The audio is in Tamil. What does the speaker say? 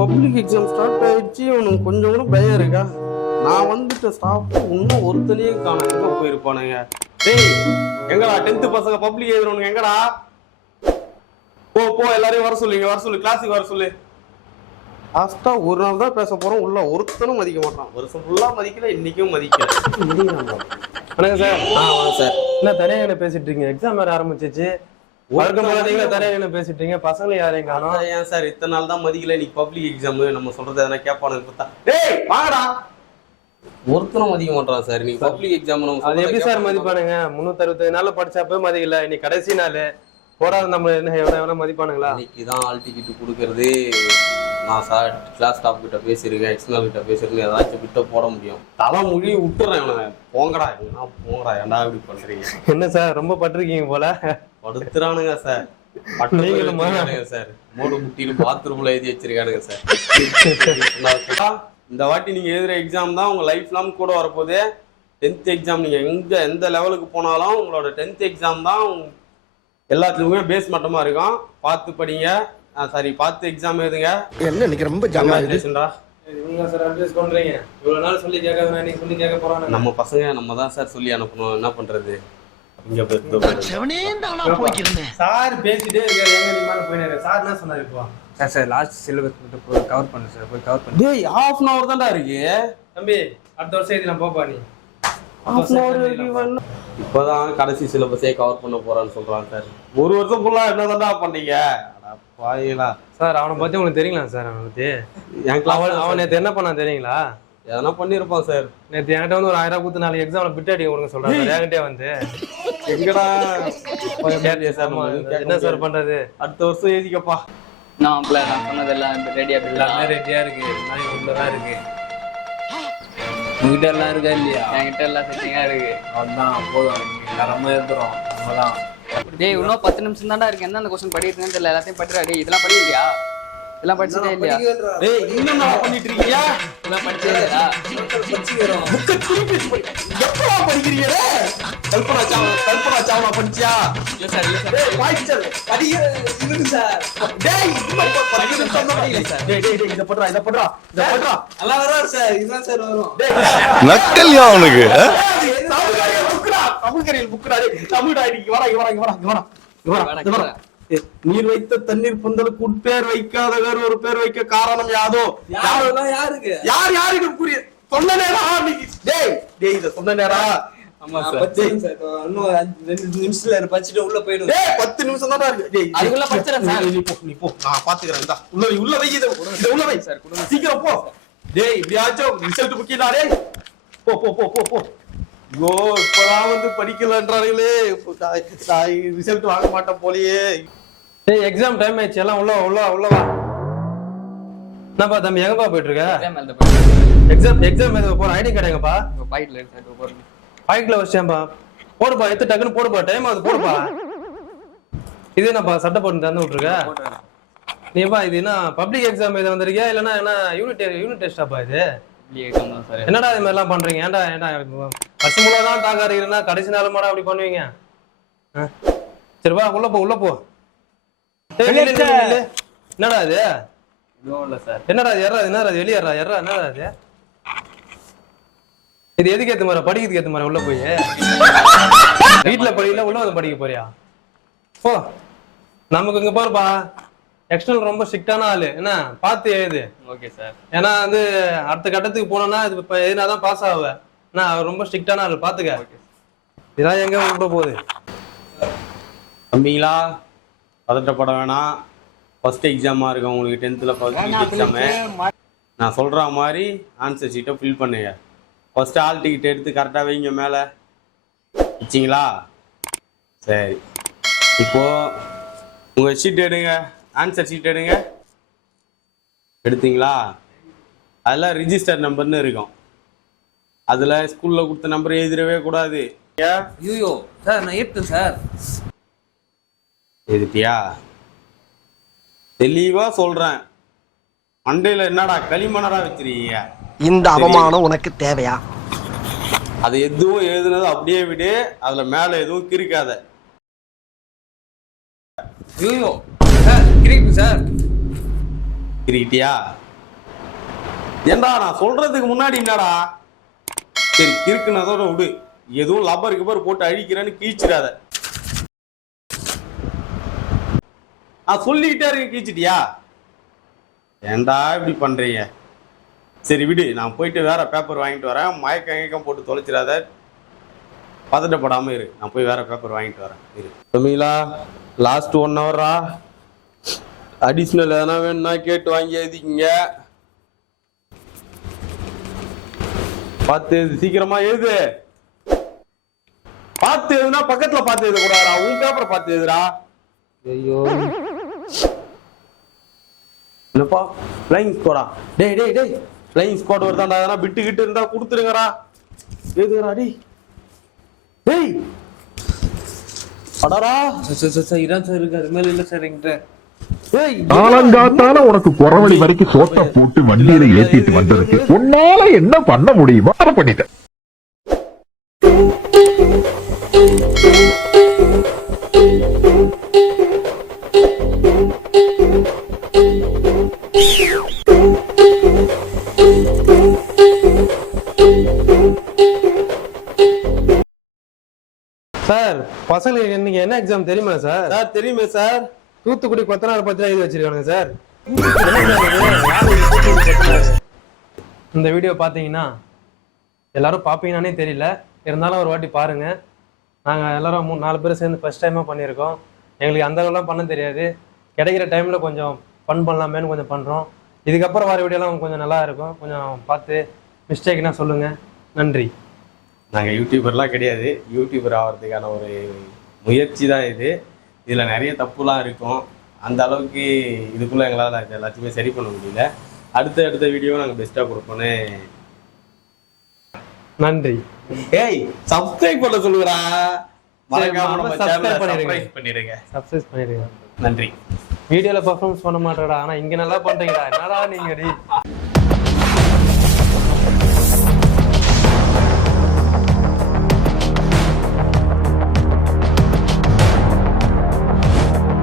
பப்ளிக் எக்ஸாம் ஸ்டார்ட் ஆயிடுச்சு. உனக்கு கொஞ்சம் கூட பயம் இருக்கா? நான் வந்துட்ட ஸ்டாஃப் இன்னும் ஒருத்தனையும் காண. எங்க போயிருப்பானுங்க? டேய் எங்கடா 10th பசங்க பப்ளிக் எழுதுறவனுங்க எங்கடா? போ போ எல்லாரையும் வர சொல்லு கிளாஸுக்கு வர சொல்லு. லாஸ்டா ஒரு நாள் தான் பேச போறோம். உள்ள ஒருத்தனும் மதிக்க மாட்டான். வருஷம் ஃபுல்லா மதிக்கல, இன்னைக்கும் மதிக்கல. வணக்கம் சார். வாங்க சார். என்ன தனியாக பேசிட்டு இருக்கீங்க? எக்ஸாம் வேற ஆரம்பிச்சிச்சு. வழக்கம் போல நீங்க தனியாக பேசிட்டு இருக்கீங்க. பசங்களை யாரையும் காணோம். ஏன் சார் இத்தனை நாள் தான் மதிக்கல? இன்னைக்கு பப்ளிக் எக்ஸாம், நம்ம சொல்றது எதனா கேட்பானுங்க பார்த்தா. டேய் வாங்கடா. ஒருத்தனும் மதிக்க மாட்டான் சார். நீங்க பப்ளிக் எக்ஸாம் அது எப்படி சார் மதிப்பானுங்க? 365 நாள் படிச்சப்ப மதிக்கல, இன்னைக்கு கடைசி நாள் போடாத நம்ம என்ன எவ்வளோ மதிப்பானுங்களா? இன்னைக்கு தான் ஆல் டிக்கெட் கொடுக்கறது. நான் சார் கிளாஸ் ஸ்டாஃப் கிட்ட பேசியிருக்கேன், எக்ஸ்டர்னல் கிட்ட பேசியிருக்கேன். ஏதாச்சும் கிட்ட போட முடியும். தலை மொழி விட்டுறேன் இவனை. போங்கடா போங்கடா. ஏன்டா இப்படி பண்றீங்க? என்ன சார் ரொம்ப பட்டிருக்கீங்க போல. படுத்துறானுங்க சார். பட்டுறானுங்க சார். மூடு முட்டின்னு பாத்ரூம்ல எழுதி வச்சிருக்கானுங்க சார். இந்த வாட்டி நீங்க எழுதுற எக்ஸாம் தான் உங்க லைஃப் லாங் கூட வரப்போகுது. 10th எக்ஸாம் நீங்க எந்த லெவலுக்கு போனாலும் உங்களோட 10th எக்ஸாம் தான் எல்லாத்துக்குமே பேஸ் மட்டமா இருக்கும். பார்த்து படிங்க. சாரி, பார்த்து எக்ஸாம் எழுதுங்க. என்ன இன்னைக்கு ரொம்ப ஜாமா இருக்குடா. இவங்க சார் அட்வைஸ் பண்றீங்க. இவ்வளவு நாள் சொல்லி கேட்காத நீ சொல்லி கேட்க போறாங்க. நம்ம பசங்க நம்ம தான் சார் சொல்லி அனுப்பணும். என்ன பண்றது? இங்க சார் பேசிட்டே இருக்காரு. எங்க நீ மேல போயினாரு. சார் என்ன சொன்னாரு இப்போ? சார் லாஸ்ட் சிலபஸ் மட்டும் போய் கவர் பண்ணு சார். போய் கவர் பண்ணு. டேய் half an hour தான்டா இருக்கு. தம்பி அடுத்த வருஷம் இதெல்லாம் போப்பா நீ. half an hour இப்போதான் கடைசி சிலபஸே கவர் பண்ண போறான்னு சொல்றான் சார். ஒரு வருஷம் ஃபுல்லா என்னதான்டா பண்ணீங்க? பாயிலா சார் அவனை பத்தி உங்களுக்கு தெரியுங்களா சார்? அவனை பத்தி அவன் நேற்று என்ன பண்ணா தெரியுங்களா? எதனா பண்ணிருப்பான் சார். நேற்று என்கிட்ட வந்து ஒரு 1000 ரூபாய் கொடுத்து நாளைக்கு எக்ஸாம்ல பிட் அடிக்க கொடுங்க சொல்றாங்க. என்கிட்டே வந்து எங்கடா என்ன சார் பண்றது? அடுத்த வருஷம் எழுதிக்கப்பா. நான் சொன்னதெல்லாம் ரெடியா எல்லாமே ரெடியா இருக்கு. எல்லாம் உள்ளதான் இருக்கு. உங்ககிட்ட எல்லாம் இருக்கா இல்லையா? என்கிட்ட எல்லாம் செட்டிங்கா இருக்கு. அதுதான் போதும். எல்லாமே இருக்கிறோம். நம்மதான். டேய் இன்னும் 10 நிமிஷம் தான்டா இருக்கு. என்ன அந்த கொஸ்டின் படிக்கிறதுன்னு தெரியல. எல்லாத்தையும் படிடா. டேய் இதெல்லாம் படிக்கலையா? இதெல்லாம் படிச்சதே இல்லையா? டேய் இன்னும் நான் பண்ணிட்டு இருக்கீங்க? இதெல்லாம் படிச்சதே இல்லையா? படிச்சிரோம். புக்க திருப்பி எப்போ படிக்கிறீங்க? கல்பனா சாவனா படிச்சியா? இல்ல சார் இல்ல சார். டேய் வாய்ச்சல் படிக்கிறது இருக்கு சார். டேய் படிக்கிறது சொன்னா இல்ல சார். டேய் இத பண்றா. எல்லாம் வரும் சார். இதுதான் சார் வரும். டேய் நக்கல்யா அவனுக்கு. தமிழ்டா இன்னைக்கு வர. நீர் வைத்த தண்ணீர் பந்தலுக்கு உட்பேர் வைக்காத வேற ஒரு பேர் வைக்க காரணம் யாதோ? யாருக்கு யாருக்கு புரிய சொன்ன நேரம். டேய் இத சொன்ன நேரம். ஆமா சார். இன்னும் 2 நிமிஷத்துல படிச்சிட்டு உள்ள போய்டும். டேய் 10 நிமிஷம் தான் இருக்கு. டேய் அதுக்குள்ள படிச்சறேன் சார். நீ போ நான் பாத்துக்கறேன். இந்தா உள்ள வை. இத உள்ள வை சார். சீக்கிரம் போ. டேய் இப்படியாச்சும் ரிசல்ட் முக்கியடா. டேய் போ. ஐயோ இப்பதான் வந்து படிக்கலன்றாங்களே. ரிசல்ட் வாங்க மாட்டேன் போலியே. டேய் எக்ஸாம் டைம் ஆயிடுச்சு. எல்லாம் உள்ள வா. என்னப்பா தம்பி எங்கப்பா போயிட்டு இருக்க? எக்ஸாம் எழுத போற. ஐடி கார்டு எங்கப்பா? பாக்கெட்ல இருக்கு சார். போறேன். பாக்கெட்ல வச்சேன்பா. போடுப்பா. எத்து டக்குன்னு போடுப்பா. டைம் ஆகுது. போடுப்பா. இது என்னப்பா சட்டை போட்டு தந்து விட்டுருக்க? நீப்பா இது என்ன பப்ளிக் எக்ஸாம் எழுத வந்திருக்கியா இல்லைன்னா என்ன யூனிட் டெஸ்டாப்பா இது? என்னடா இது மாதிரி எல்லாம் பண்றீங்க? ஏன்டா வருஷம் முழுவதும் தான் தாக்காருன்னா கடைசி நாள் மாடா அப்படி பண்ணுவீங்க? சரிப்பா உள்ள போ. என்னடா இது? என்னடா என்னடா வெளியேறா என்னடா இது? இது எதுக்கு ஏத்த மாதிரி படிக்கிறதுக்கு ஏத்த மாதிரி உள்ள போய் வீட்டுல படிக்கல உள்ள வந்து படிக்க போறியா? போ. நமக்கு இங்க போறப்பா எக்ஸ்டர்னல் ரொம்ப ஸ்ட்ரிக்டான ஆளு. என்ன பார்த்து எழுது. Okay sir. ஏன்னா வந்து அடுத்த கட்டத்துக்கு போனோம்னா இது எதுனாதான் பாஸ் ஆகுவேன். நான் ரொம்ப ஸ்ட்ரிக்டான ஆளு பாத்துக்க. இதான் எங்க கூட போகுது தம்பிங்களா. பதட்டப்பட வேணாம். ஃபர்ஸ்ட் எக்ஸாமா இருக்கும் உங்களுக்கு 10th பப்ளிக் எக்ஸாமு. நான் சொல்ற மாதிரி ஆன்சர் ஷீட்டை ஃபில் பண்ணுங்க. ஃபர்ஸ்ட் ஆல் டிக்கெட் எடுத்து கரெக்டாக வைங்க மேலே வச்சிங்களா? சரி இப்போ உங்கள் ஷீட் எடுங்க. ஆன்சர் ஷீட் எடுங்க. எடுத்தீங்களா? அதில் ரிஜிஸ்டர் நம்பர்னு இருக்கும். அதில் ஸ்கூலில் கொடுத்த நம்பர் எழுதிடவே கூடாது. ஐயோ சார் நான் எடுத்தேன் சார். எழுதிட்டியா? தெளிவாக சொல்கிறேன். மண்டையில் என்னடா களிமணரா வச்சிருக்கீங்க? இந்த அவமானம் உனக்கு தேவையா? அது எதுவும் எழுதுனது அப்படியே விடு. அதில் மேலே எதுவும் கிறுக்காத. ஐயோ சார் கிரிக்கு சார். கிரிக்கிட்டியா? ஏண்டா நான் சொல்றதுக்கு முன்னாடி என்னடா சரி கிறுக்குனதோட விடு, எதுவும் லப்பர் கிப்பர் போட்டு அழிக்கிறேன்னு கீழ்ச்சிடாத. நான் சொல்லிக்கிட்டே இருக்க கீழ்ச்சிட்டியா? ஏண்டா இப்படி பண்றீங்க? சரி விடு, நான் போயிட்டு வேற பேப்பர் வாங்கிட்டு வரேன். மயக்கம் போட்டு தொலைச்சிடாத, பதட்டப்படாம இரு. நான் போய் வேற பேப்பர் வாங்கிட்டு வரேன் இரு. தமிழா லாஸ்ட் 1 ஹவரா, அடிஷ்னல் எதனா வேணும்னா கேட்டு வாங்கி எழுதிக்கிங்க. பார்த்து எழுது, சீக்கிரமா எழுது. பார்த்து எழுதுனா பக்கத்துல பார்த்து எழுத கூடாதா, உன் பேப்பரை பார்த்து எழுதுடா. ஐயோ என்னப்பா ஃப்ளைங் ஸ்குவாடா? டேய் டேய் டேய், ஃப்ளைங் ஸ்குவாட் வருதாண்டா, எதனா பிட்டு கிட்டு இருந்தா கொடுத்துருங்கடா. எழுதுங்கடா டேய் டேய். அடடா சார் இதான் சார் இருக்கு, அது மாதிரி இல்லை சார் என்கிட்ட. டேய் காலங்காத்தால உனக்கு குறவழி வரைக்கும் சோத்த போட்டு வண்டியில ஏத்திட்டு வந்ததுக்கு உன்னால என்ன பண்ண முடியுமோ அதை பண்ணிட்டேன். சார் பசங்களுக்கு இன்னைக்கு என்ன எக்ஸாம் தெரியுமா சார்? சார் தெரியுமே சார். தூத்துக்குடி கொத்தனார் பத்தி எழுதி வச்சிருக்காங்க சார். இந்த வீடியோ பார்த்தீங்கன்னா எல்லாரும் பார்ப்பீங்கன்னானே தெரியல, இருந்தாலும் ஒரு வாட்டி பாருங்க. நாங்கள் எல்லாரும் 3-4 பேர் சேர்ந்து ஃபர்ஸ்ட் டைமாக பண்ணியிருக்கோம். எங்களுக்கு அந்த அளவுலாம் பண்ண தெரியாது. கிடைக்கிற டைமில் கொஞ்சம் ஃபன் பண்ணலாமேன்னு கொஞ்சம் பண்ணுறோம். இதுக்கப்புறம் வர வீடியோலாம் கொஞ்சம் நல்லா இருக்கும். கொஞ்சம் பார்த்து மிஸ்டேக்னா சொல்லுங்கள். நன்றி. நாங்கள் யூடியூபர்லாம் கிடையாது. யூடியூபர் ஆகிறதுக்கான ஒரு முயற்சி தான் இது. இதில் நிறைய தப்புலாம் இருக்கும். அந்த அளவுக்கு இதுக்குள்ளே எங்களால் எல்லாத்தையுமே சரி பண்ண முடியல. அடுத்த வீடியோ நாங்கள் பெஸ்ட்டாக கொடுப்போன்னு. நன்றி. ஏய் சப்ஸ்கிரைப் பண்ண சொல்லுங்கடா. மறக்காம நம்ம சேனலை சப்ஸ்கிரைப் பண்ணிடுங்க. சப்ஸ்கிரைப் பண்ணிடுங்க. நன்றி. வீடியோல பெர்ஃபார்மன்ஸ் பண்ண மாட்டேடா, ஆனா இங்க நல்லா பண்றீங்கடா. என்னடா நீங்க